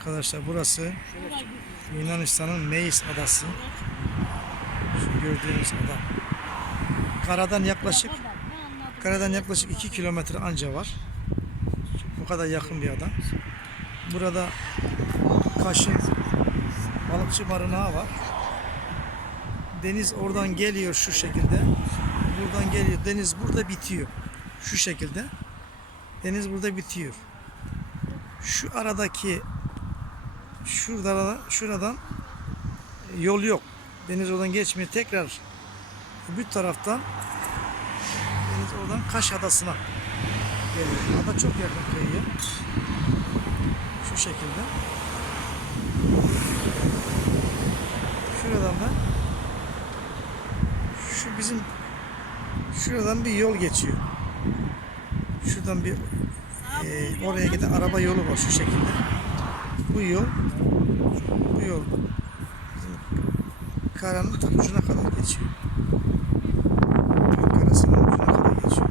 Arkadaşlar burası Yunanistan'ın Meis adası. Şu gördüğünüz ada. Karadan yaklaşık karadan yaklaşık 2 kilometre anca var. Bu kadar yakın bir ada. Burada Kaş'ın balıkçı barınağı var. Deniz oradan geliyor şu şekilde. Buradan geliyor. Deniz burada bitiyor. Şu şekilde. Deniz burada bitiyor. Şu aradaki şurada şuradan yol yok. Deniz oradan geçmiyor. Tekrar bir taraftan deniz oradan Kaş Adası'na geliyor. Ada çok yakın kıyıya. Şu şekilde. Şuradan da şu bizim şuradan bir yol geçiyor. Şuradan bir e, oraya giden araba yolu var şu şekilde. Bu yol bu yol bizim karanın tam ucuna kadar geçiyor. Gök karasının ucuna kadar geçiyor.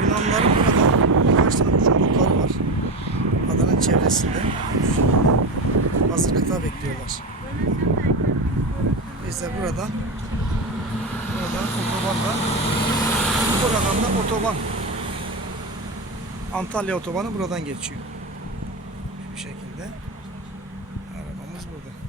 Yunanların burada birkaç tane uçurlukları var. Adanın çevresinde. Hazır kıta bekliyorlar. Biz de buradan buradan otobanda buradan da otoban Antalya otobanı buradan geçiyor. Şekilde. Arabamız burada.